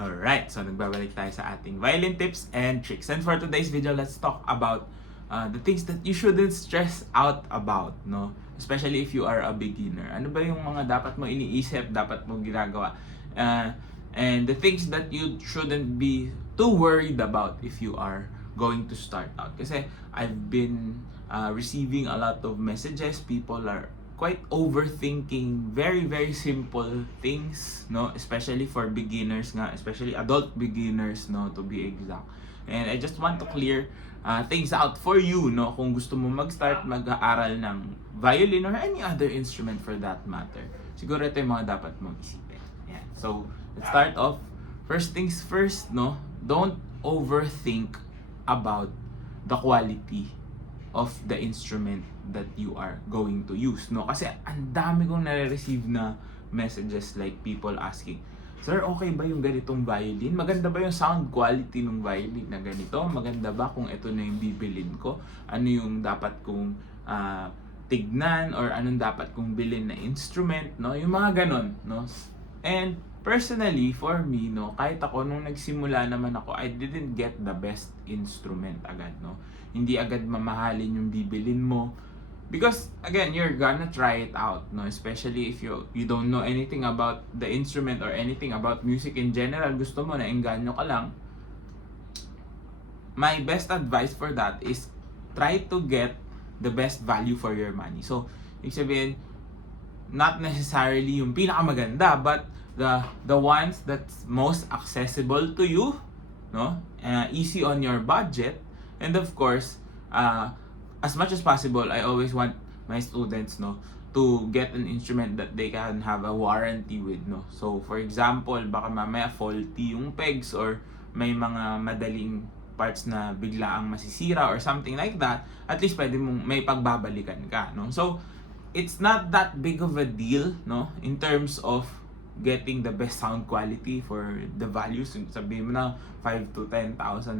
Alright, so nagbabalik tayo sa ating violin tips and tricks. And for today's video, let's talk about the things that you shouldn't stress out about, no? Especially if you are a beginner. Ano ba yung mga dapat mo iniisip, dapat mo ginagawa? And the things that you shouldn't be too worried about if you are going to start out. Kasi I've been receiving a lot of messages. People are quite overthinking very simple things, no, especially for beginners nga, especially adult beginners, no, to be exact. And I just want to clear things out for you, no, kung gusto mo mag-start mag-aaral ng violin or any other instrument for that matter. Siguro ito yung mga dapat mong isipin. Yeah. So let's start off. First things first, no, don't overthink about the quality of the instrument that you are going to use, no? Kasi ang dami kong nare-receive na messages like people asking, "Sir, okay ba yung ganitong violin? Maganda ba yung sound quality ng violin na ganito? Maganda ba kung ito na yung bibilin ko? Ano yung dapat kong tignan or anong dapat kong bilhin na instrument?" No? Yung mga ganon, no? And personally, for me, no, kahit ako, nung nagsimula naman ako, I didn't get the best instrument agad, no? Hindi agad mamahalin yung bibilin mo. Because, again, you're gonna try it out, no? Especially if you don't know anything about the instrument or anything about music in general, gusto mo na engganyo ka lang. My best advice for that is try to get the best value for your money. So, ibig sabihin, not necessarily yung pinakamaganda, but the ones that's most accessible to you, no? Easy on your budget, and of course, as much as possible, I always want my students, no, to get an instrument that they can have a warranty with, no. So, for example, baka mamaya faulty yung pegs or may mga madaling parts na biglaang masisira or something like that, at least pwede mong may pagbabalikan ka, no. So, it's not that big of a deal, no, in terms of getting the best sound quality for the values. Sabihin mo na 5 to 10,000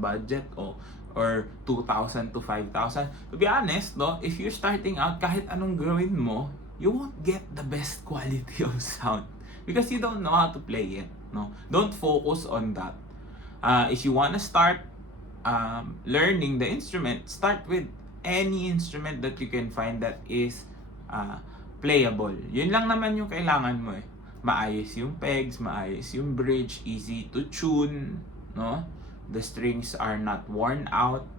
budget or 2,000 to 5,000. To be honest, no, if you're starting out, kahit anong gawin mo, you won't get the best quality of sound because you don't know how to play it, no. Don't focus on that. If you wanna start learning the instrument, start with any instrument that you can find that is playable. Yun lang naman yung kailangan mo eh. Maayos yung pegs, maayos yung bridge, easy to tune, no? The strings are not worn out.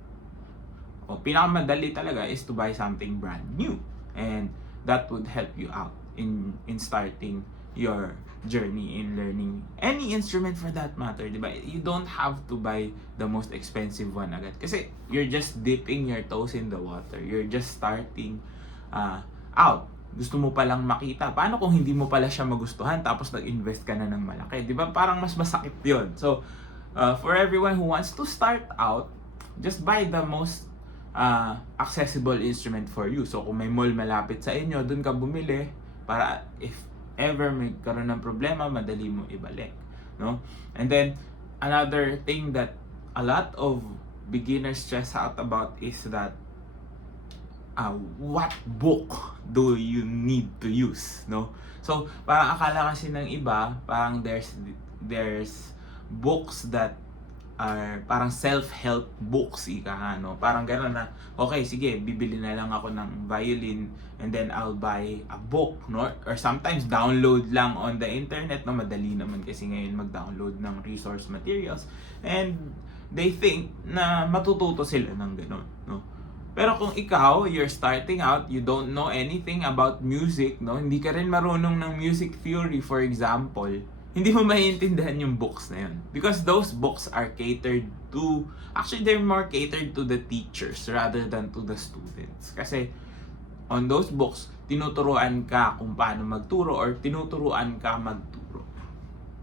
O pinakamadali talaga is to buy something brand new. And that would help you out in starting your journey in learning any instrument for that matter, di ba? You don't have to buy the most expensive one agad. Kasi you're just dipping your toes in the water. You're just starting out. Gusto mo palang makita. Paano kung hindi mo pala siya magustuhan tapos nag-invest ka na ng malaki? Di ba? Parang mas masakit yun. So, for everyone who wants to start out, just buy the most accessible instrument for you. So, kung may mall malapit sa inyo, dun ka bumili para if ever may karoon ng problema, madali mo ibalik. No? And then, another thing that a lot of beginners stress out about is that what book do you need to use, no? So, parang akala kasi ng iba, parang there's books that are parang self-help books, ika, no? Parang gano'n na, okay, sige, bibili na lang ako ng violin and then I'll buy a book, no? Or sometimes download lang on the internet, no? Madali naman kasi ngayon mag-download ng resource materials and they think na matututo sila ng gano'n, no? Pero kung ikaw, you're starting out, you don't know anything about music, no? Hindi ka rin marunong ng music theory, for example, hindi mo maiintindihan yung books na yun. Because those books are catered to, actually they're more catered to the teachers rather than to the students. Kasi on those books, tinuturuan ka kung paano magturo or tinuturuan ka magturo.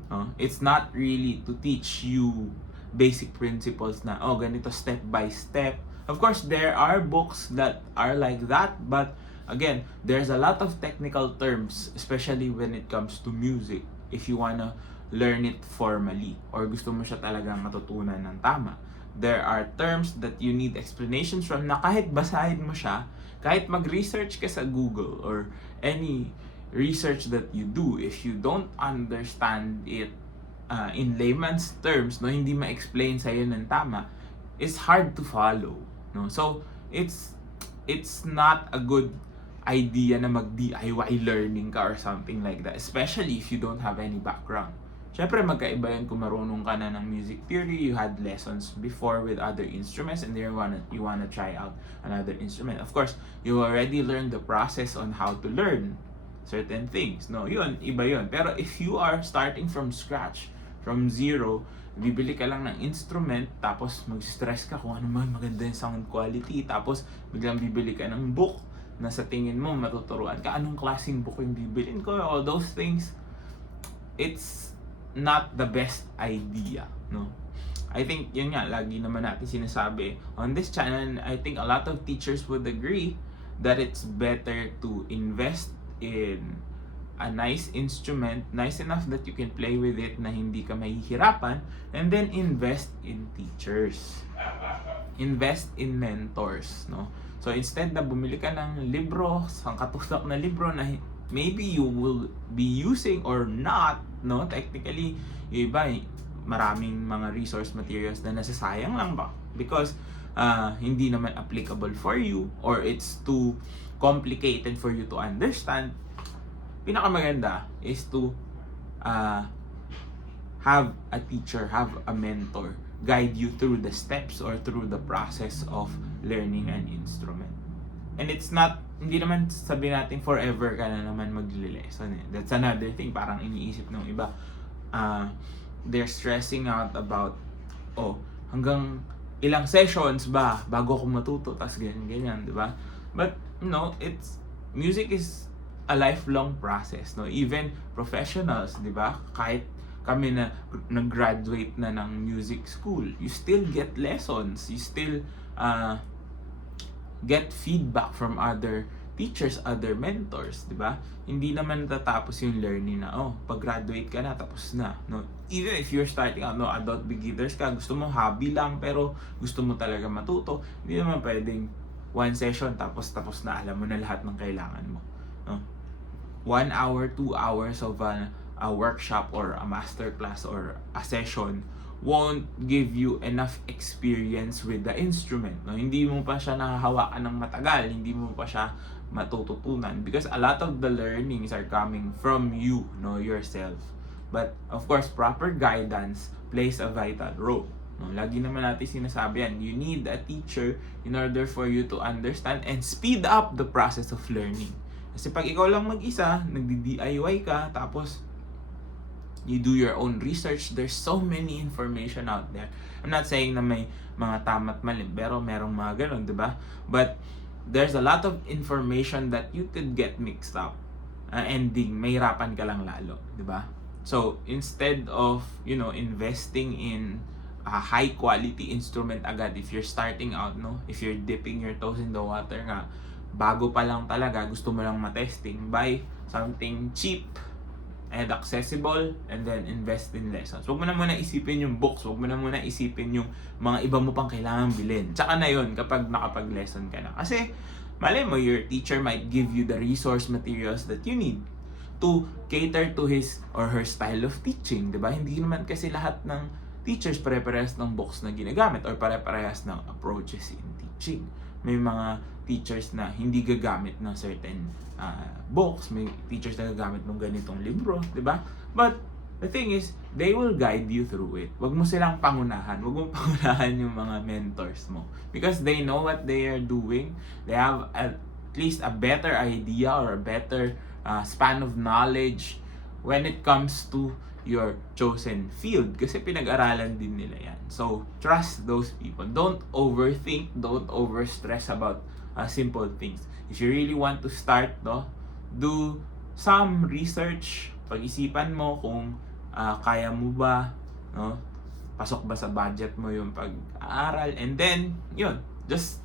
No? It's not really to teach you basic principles na, oh, ganito step by step. Of course, there are books that are like that, but again, there's a lot of technical terms, especially when it comes to music, if you wanna learn it formally or gusto mo siya talagang matutunan ng tama. There are terms that you need explanations from na kahit basahin mo siya, kahit mag-research ka sa Google or any research that you do, if you don't understand it in layman's terms, no, hindi ma-explain sa'yo ng tama, is hard to follow, no? So it's not a good idea na mag-DIY learning ka or something like that, especially if you don't have any background. Syempre magkaiba yun kung marunong ka na ng music theory, you had lessons before with other instruments, and then you wanna try out another instrument. Of course, you already learned the process on how to learn certain things, no? Yun, iba yun. Pero if you are starting from scratch, from zero, bibili ka lang ng instrument, tapos mag-stress ka kung ano man maganda yung sound quality, tapos biglang bibili ka ng book na sa tingin mo matuturuan ka, anong klaseng book yung bibilin ko, all those things, it's not the best idea, no? I think yun nga, lagi naman natin sinasabi on this channel, I think a lot of teachers would agree that it's better to invest in a nice instrument, nice enough that you can play with it na hindi ka mahihirapan, and then invest in teachers. Invest in mentors, no? So instead na bumili ka ng libro, sangkatutak na libro na maybe you will be using or not, no? Technically, yung iba, maraming mga resource materials na nasasayang lang ba? Because hindi naman applicable for you, or it's too complicated for you to understand. Pinakamaganda is to have a teacher, have a mentor guide you through the steps or through the process of learning an instrument. And it's not, hindi naman sabihin natin forever ka na naman magle-lesson eh. That's another thing, parang iniisip ng iba. They're stressing out about, hanggang ilang sessions ba bago ako matuto, tas ganyan, di ba? But, music is a lifelong process, no? Even professionals, di ba? Kahit kami na nag-graduate na ng music school, you still get lessons, you still get feedback from other teachers, other mentors, di ba? Hindi naman tatapos yung learning na, pag-graduate ka na, tapos na, no? Even if you're starting out, adult beginners ka, gusto mo hobby lang, pero gusto mo talaga matuto, hindi naman pwedeng one session, tapos na, alam mo na lahat ng kailangan mo, no? 1 hour, 2 hours of a workshop or a master class or a session won't give you enough experience with the instrument, no? Hindi mo pa siya nahahawakan ng matagal, hindi mo pa siya matututunan, because a lot of the learnings are coming from you, no, yourself. But of course, proper guidance plays a vital role, no? Lagi naman natin sinasabi yan, you need a teacher in order for you to understand and speed up the process of learning. Kasi pag ikaw lang mag-isa, nagdi-DIY ka, tapos you do your own research, there's so many information out there. I'm not saying na may mga tama't mali, pero merong mga ganun, di ba? But there's a lot of information that you could get mixed up. Ending, mahirapan ka lang lalo, di ba? So instead of, investing in a high quality instrument agad, if you're starting out, no, if you're dipping your toes in the water nga, bago pa lang talaga, gusto mo lang matesting, buy something cheap and accessible, and then invest in lessons. Huwag mo na muna isipin yung books, huwag mo na muna isipin yung mga iba mo pang kailangan bilhin. Tsaka na yun kapag nakapag-lesson ka na. Kasi, malay mo, your teacher might give you the resource materials that you need to cater to his or her style of teaching, diba? Hindi naman kasi lahat ng teachers pare-parehas ng books na ginagamit or pare-parehas ng approaches in teaching. May mga teachers na hindi gagamit ng certain books, may teachers na gagamit ng ganitong libro, di ba? But the thing is, they will guide you through it. Wag mo silang pangunahan, wag mo pangunahan yung mga mentors mo, because they know what they are doing. They have at least a better idea or a better span of knowledge when it comes to your chosen field, kasi pinag-aralan din nila yan. So, trust those people. Don't overthink, don't overstress about simple things. If you really want to start, do some research, pag-isipan mo kung kaya mo ba, no? Pasok ba sa budget mo yung pag-aaral, and then, just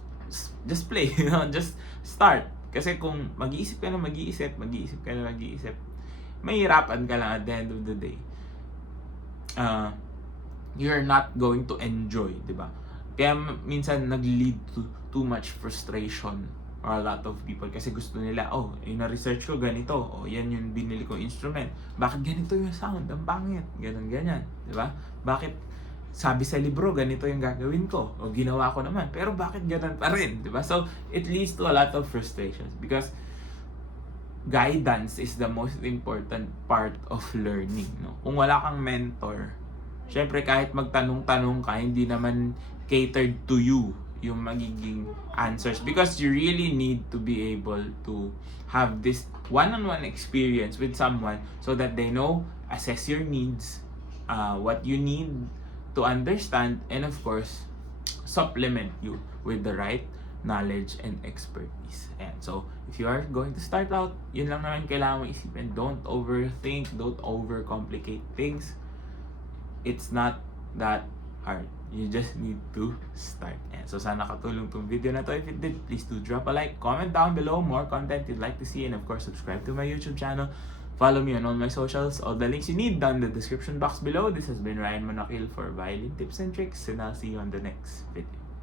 play, just start. Kasi kung mag-iisip ka na mag-iisip, mahirapan ka lang at the end of the day. You're not going to enjoy, di ba? Kaya minsan nag-lead to too much frustration or a lot of people kasi gusto nila, yung na-research ko ganito, yan yung binili kong instrument. Bakit ganito yung sound? Ang pangit. Ganyan. Di ba? Bakit sabi sa libro, ganito yung gagawin ko. O ginawa ko naman. Pero bakit ganun pa rin? Di ba? So, it leads to a lot of frustrations because guidance is the most important part of learning. No? Kung wala kang mentor, syempre kahit magtanong-tanong ka, hindi naman catered to you yung magiging answers because you really need to be able to have this one-on-one experience with someone so that they know, assess your needs, what you need to understand, and of course, supplement you with the right knowledge and expertise. And so, if you are going to start out, yun lang naman kailangan mo isipin. Don't overthink, don't overcomplicate things. It's not that hard. You just need to start. And so, sana katulong tong video na to. If it did, please do drop a like, comment down below more content you'd like to see, and of course, subscribe to my YouTube channel. Follow me on all my socials, all the links you need down in the description box below. This has been Ryan Monakil for Violin Tips and Tricks, and I'll see you on the next video.